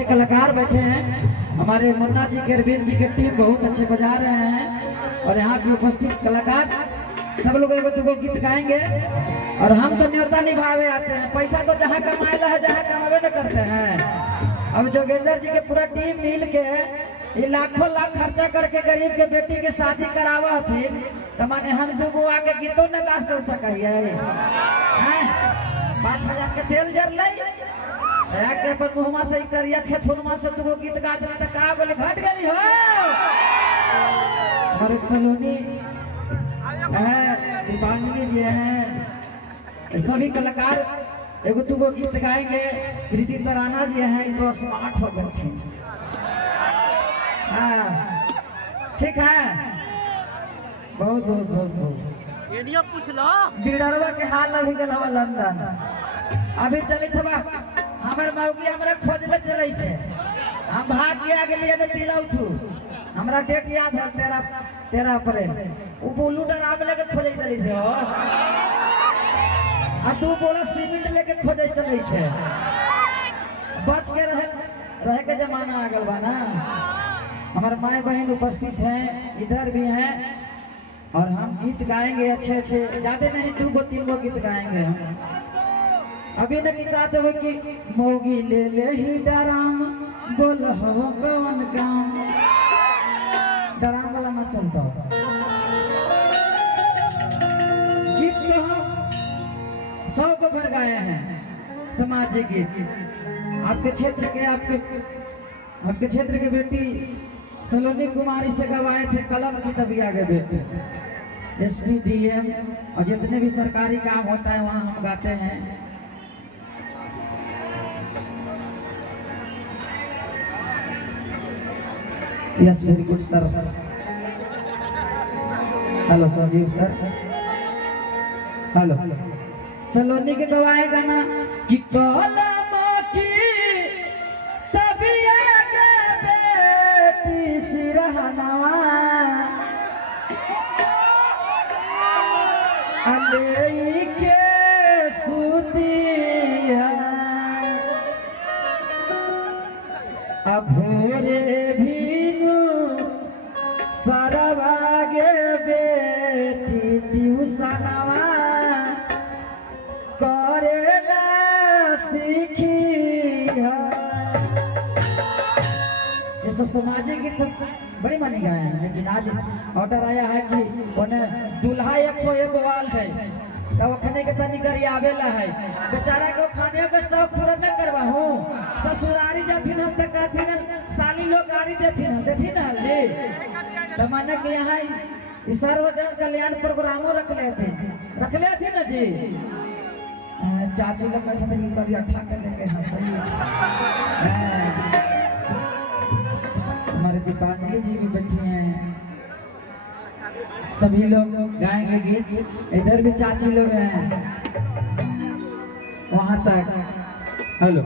अच्छे कलाकार बैठे हैं। हमारे मुन्ना जी के अरविंद जी की टीम बहुत अच्छे बजा रहे हैं और यहाँ पे उपस्थित कलाकार सब लोग एगो दुगो गीत गाएंगे और हम तो न्योता निभावे आते हैं। पैसा तो जहाँ कमाएला है जहाँ कमावे न करते हैं। अब जोगेंद्र जी के पूरा टीम मिल के ये लाखों लाख खर्चा करके गरीब के बेटी के शादी करावा थी तो माने हम दुगो आके गीतों न गास कर सकिए। 5,000 के तेल जर के पर मुहमा से करिया थे थुनमा से दुगो गीत गा दे त का बोले घट गई हो। और सलोनी है दीपांजलि जी हैं सभी कलाकार एगो दुगो गीत गाएंगे। कृति तराना जी हैं तो स्मार्ट हो गए थे। हाँ ठीक है बहुत बहुत बहुत बहुत एडिया पूछ लो बिडरवा के हाल अभी गल हवा लंदन अभी चले थे हमारे मौगी हमरा खोजले चले थे। हम भाग के आगे लिए दिलाऊ थू हमरा डेट याद है 13 अप्रैल वो बोलू डराव लेके खोजे चली थे और 2 बोरा सीमेंट लेके खोजे चले थे। बच के रहे के जमाना आ गल बा ना। हमारे माए बहन उपस्थित हैं इधर भी हैं और हम गीत गाएंगे अच्छे अच्छे ज्यादा नहीं 2-3 गो गीत गाएंगे हम। अभी न की गाते हो कि मोगी ले ले ही डराम बोल हो कौन काम डराम वाला मत चलता हो। गीत तो हम 100 को भर गाए हैं सामाजिक गीत। आपके क्षेत्र के आपके क्षेत्र के बेटी सलोनी कुमारी से गवाए थे कलम की तभी आगे बेटे एसपी डीएम और जितने भी सरकारी काम होता है वहाँ हम गाते हैं। Yes very good sir. Hello Sanjeev sir. Hello Saloni के गवाए गाना कि कलम की तभी आगे बेटी सिरहनवा अले के सुतिया अभोरे भीनु सरवागे बेटी ट्यूशनवा करेला सीखिया। ये सब सामाजिक गीत बड़ी मानी गए हैं लेकिन आज ऑर्डर आया है कि उन्हें दूल्हा 101 वाल है तब खाने के तनी करी आवेला है बेचारा को खाने के शौक पूरा न करवा हूँ। ससुरारी जाती न तक आती न साली लोग गाड़ी देती न जी तो माने कि यहाँ सर्वजन कल्याण प्रोग्रामों रख लेते न जी। चाची लोग कहते थे कि कभी अट्ठा कर देंगे हंसई। हमारे दीपांजलि जी भी बैठी हैं सभी लोग गाएंगे गीत। इधर भी चाची लोग हैं वहां तक। हेलो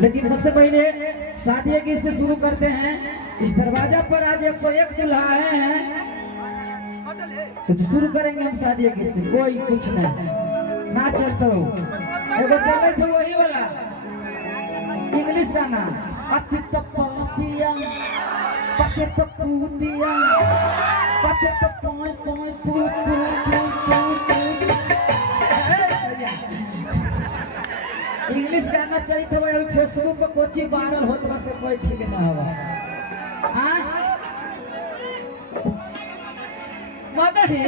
लेकिन सबसे पहले शादी गीत से शुरू करते हैं। इस दरवाजा पर आज 101 दूल्हा आए हैं तो शुरू करेंगे हम शादी गीत से। कोई कुछ नहीं ना चलो एगो चले थे वही वाला इंग्लिश गाना अति तपतिया पते तो पूतिया पते तो पोय पोय पू पू इंग्लिश गाना चाहिए था भाई। फेसबुक पर कोची वायरल होत बस कोई ठीक ना होगा। हां मगही